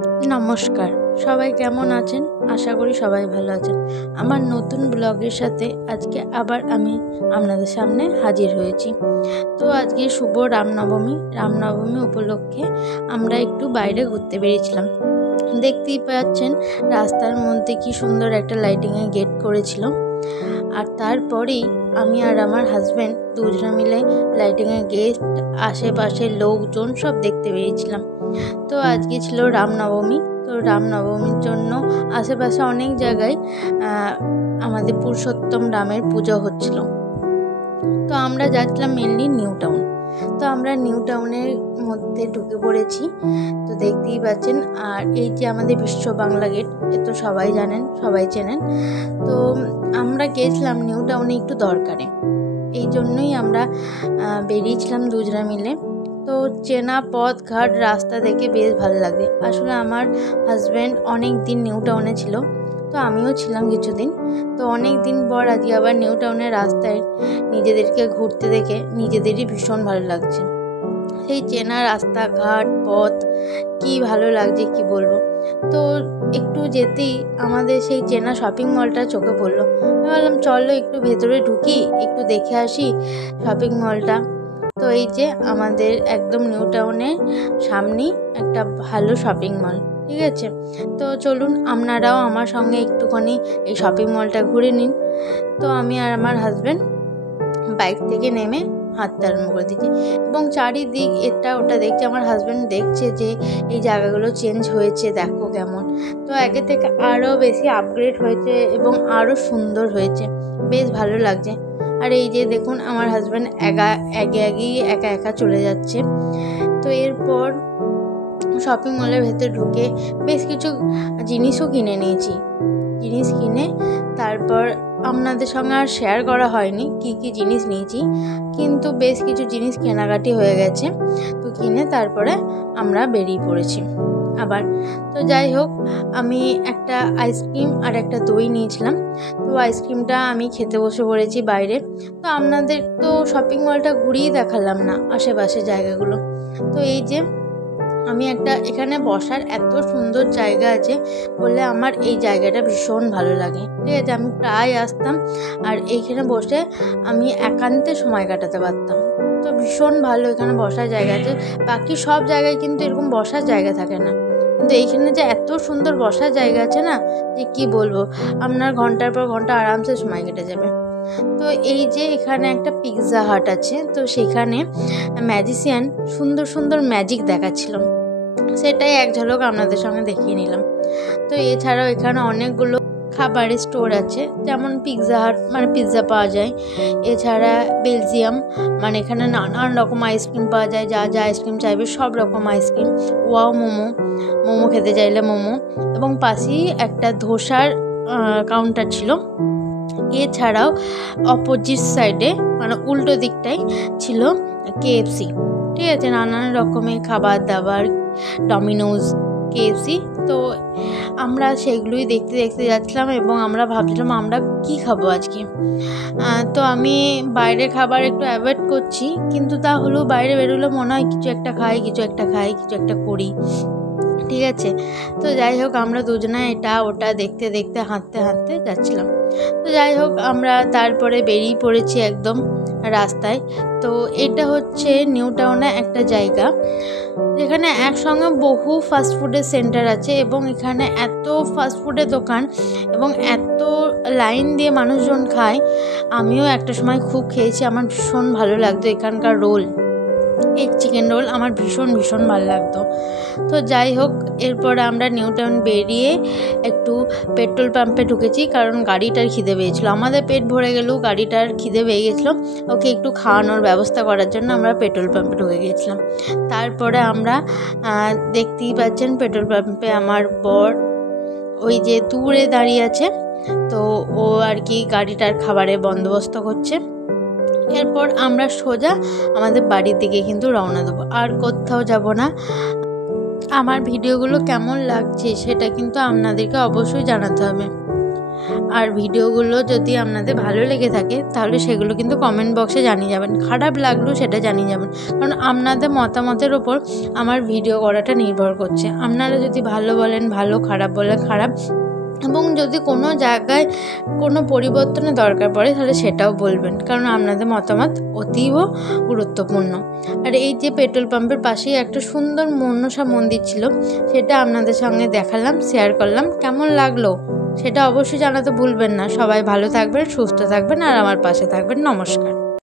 নমস্কার, সবাই কেমন আছেন? আশা করি সবাই ভালো আছেন। আমার নতুন ব্লগের সাথে আজকে আবার আমি আপনাদের সামনে হাজির হয়েছি। তো আজকে শুভ রামনবমী উপলক্ষে আমরা একটু বাইরে ঘুরতে বেরিয়েছিলাম। দেখতেই পাচ্ছেন রাস্তার মধ্যে কি সুন্দর একটা লাইটিংয়ের গেট করেছিল। আর তারপরেই আমি আর আমার হাজব্যান্ড দুজনে মিলে লাইটিংয়ের গেট, আশেপাশে লোকজন সব দেখতে বেরিয়েছিলাম। তো আজকে ছিল রামনবমী। তো রামনবমীর জন্য আশেপাশে অনেক জায়গায় আমাদের পুরুষোত্তম রামের পুজো হচ্ছিল। তো আমরা যাচ্ছিলাম মেনলি নিউ টাউন। তো আমরা নিউ টাউনের মধ্যে ঢুকে পড়েছি। তো দেখতেই পাচ্ছেন। আর এই যে আমাদের বিশ্ব বাংলা গেট, এ তো সবাই জানেন, সবাই চেনেন। তো আমরা গেছিলাম নিউ টাউনে একটু দরকারে, এই জন্যই আমরা বেরিয়েছিলাম দুজনে মিলে। তো চেনা পথ ঘাট রাস্তা দেখে বেশ ভালো লাগে। আসলে আমার হাজব্যান্ড অনেক দিন নিউ টাউনে ছিল, তো আমিও ছিলাম কিছুদিন। তো অনেক দিন পর আজকে আবার নিউ টাউনের রাস্তায় নিজেদেরকে ঘুরতে দেখে নিজেদেরই ভীষণ ভালো লাগছে। সেই চেনা রাস্তাঘাট পথ কি ভালো লাগছে কি বলবো। তো একটু যেতেই আমাদের সেই চেনা শপিং মলটা চোখে পড়লো। আমি বললাম চলো একটু ভেতরে ঢুকি, একটু দেখে আসি শপিং মলটা। তো এই যে আমাদের একদম নিউ টাউনের সামনেই একটা ভালো শপিং মল, ঠিক আছে। তো চলুন আপনারাও আমার সঙ্গে একটুখানি এই শপিং মলটা ঘুরে নিন। তো আমি আর আমার হাজব্যান্ড বাইক থেকে নেমে হাঁটতে আরম্ভ করে দিচ্ছি এবং চারিদিক এটা ওটা দেখছি। আমার হাজব্যান্ড দেখছে যে এই জায়গাগুলো চেঞ্জ হয়েছে, দেখো কেমন। তো আগে থেকে আরও বেশি আপগ্রেড হয়েছে এবং আরও সুন্দর হয়েছে, বেশ ভালো লাগছে। আর এই যে দেখুন আমার হাজব্যান্ড একা একা চলে যাচ্ছে। তো এরপর শপিং মলের ভেতরে ঢুকে বেশ কিছু জিনিসও কিনে নিয়েছি। জিনিস কিনে তারপর আপনাদের সঙ্গে আর শেয়ার করা হয়নি কি কি জিনিস নিয়েছি, কিন্তু বেশ কিছু জিনিস কেনাকাটি হয়ে গেছে। তো কিনে তারপরে আমরা বেরিয়ে পড়েছি আবার। তো যাই হোক, আমি একটা আইসক্রিম আর একটা দই নিয়েছিলাম। তো আইসক্রিমটা আমি খেতে বসে পড়েছি বাইরে। তো আপনাদের তো শপিং মলটা ঘুরিয়ে দেখালাম না, আশেপাশে জায়গাগুলো। তো এই যে আমি একটা এখানে বসার এত সুন্দর জায়গা আছে বলে আমার এই জায়গাটা ভীষণ ভালো লাগে, ঠিক আছে। আমি প্রায় আসতাম আর এইখানে বসে আমি একান্তে সময় কাটাতে পারতাম। তো ভীষণ ভালো এখানে বসার জায়গা আছে। বাকি সব জায়গায় কিন্তু এরকম বসার জায়গা থাকে না, কিন্তু এইখানে যে এত সুন্দর বসার জায়গা আছে না, যে কি বলবো, আপনার ঘন্টার পর ঘন্টা আরামসে সময় কেটে যাবে। তো এই যে এখানে একটা পিৎজা হাট আছে, তো সেখানে ম্যাজিশিয়ান সুন্দর সুন্দর ম্যাজিক দেখাচ্ছিল, সেটাই এক ঝলক আপনাদের সঙ্গে দেখিয়ে নিলাম। তো এছাড়াও এখানে অনেকগুলো খাবারের স্টোর আছে, যেমন পিৎজা হাট মানে পিৎজা পাওয়া যায়। এছাড়া বেলজিয়াম মানে এখানে নানান রকম আইসক্রিম পাওয়া যায়, যা যা আইসক্রিম চাইবে সব রকম আইসক্রিম। ওয়াও মোমো খেতে চাইলে মোমো, এবং পাশেই একটা ধোসার কাউন্টার ছিল। এছাড়াও অপোজিট সাইডে মানে উল্টো দিকটাই ছিল কেএফসি, ঠিক আছে। নানান রকমের খাবার দাবার, ডমিনোজ, কেএফসি। তো আমরা সেগুলোই দেখতে দেখতে যাচ্ছিলাম এবং আমরা ভাবছিলাম আমরা কি খাবো আজকে। তো আমি বাইরের খাবার একটু অ্যাভয়েড করছি, কিন্তু তা হলেও বাইরে বেরোলে মনে হয় কিছু একটা খাই কিছু একটা করি, ঠিক আছে। তো যাই হোক, আমরা দুজনে এটা ওটা দেখতে দেখতে হাঁটতে হাঁটতে যাচ্ছিলাম। তো যাই হোক, আমরা তারপরে বেরিয়ে পড়েছি একদম রাস্তায়। তো এটা হচ্ছে নিউ টাউনে একটা জায়গা যেখানে একসঙ্গে বহু ফাস্টফুডের সেন্টার আছে, এবং এখানে এত ফাস্টফুডের দোকান এবং এত লাইন দিয়ে মানুষজন খায়। আমিও একটা সময় খুব খেয়েছি, আমার ভীষণ ভালো লাগতো এখানকার রোল, এগ চিকেন রোল আমার ভীষণ ভীষণ ভালো লাগতো। তো যাই হোক, এরপর আমরা নিউ টাউন বেরিয়ে একটু পেট্রোল পাম্পে ঢুকেছি, কারণ গাড়িটার খিদে পেয়েছিলো। আমাদের পেট ভরে গেলেও গাড়িটার খিদে পেয়ে গেছিলো, ওকে একটু খাওয়ানোর ব্যবস্থা করার জন্য আমরা পেট্রোল পাম্পে ঢুকে গিয়েছিলাম। তারপরে আমরা দেখতেই পাচ্ছেন পেট্রোল পাম্পে আমার বর ওই যে দূরে দাঁড়িয়ে আছে, তো ও আর কি গাড়িটার খাবারের বন্দোবস্ত করছে। এরপর আমরা সোজা আমাদের বাড়ির দিকে কিন্তু রওনা দেবো, আর কোথাও যাব না। আমার ভিডিওগুলো কেমন লাগছে সেটা কিন্তু আপনাদেরকে অবশ্যই জানাতে হবে। আর ভিডিওগুলো যদি আপনাদের ভালো লেগে থাকে তাহলে সেগুলো কিন্তু কমেন্ট বক্সে জানিয়ে যাবেন। খারাপ লাগলেও সেটা জানিয়ে যাবেন, কারণ আপনাদের মতামতের ওপর আমার ভিডিও করাটা নির্ভর করছে। আপনারা যদি ভালো বলেন ভালো, খারাপ বলে খারাপ, এবং যদি কোনো জায়গায় কোনো পরিবর্তনের দরকার পড়ে তাহলে সেটাও বলবেন, কারণ আপনাদের মতামত অতীব গুরুত্বপূর্ণ। আর এই যে পেট্রোল পাম্পের পাশেই একটা সুন্দর মনসা মন্দির ছিল, সেটা আপনাদের সঙ্গে দেখালাম, শেয়ার করলাম। কেমন লাগলো সেটা অবশ্যই জানাতে ভুলবেন না। সবাই ভালো থাকবেন, সুস্থ থাকবেন আর আমার পাশে থাকবেন। নমস্কার।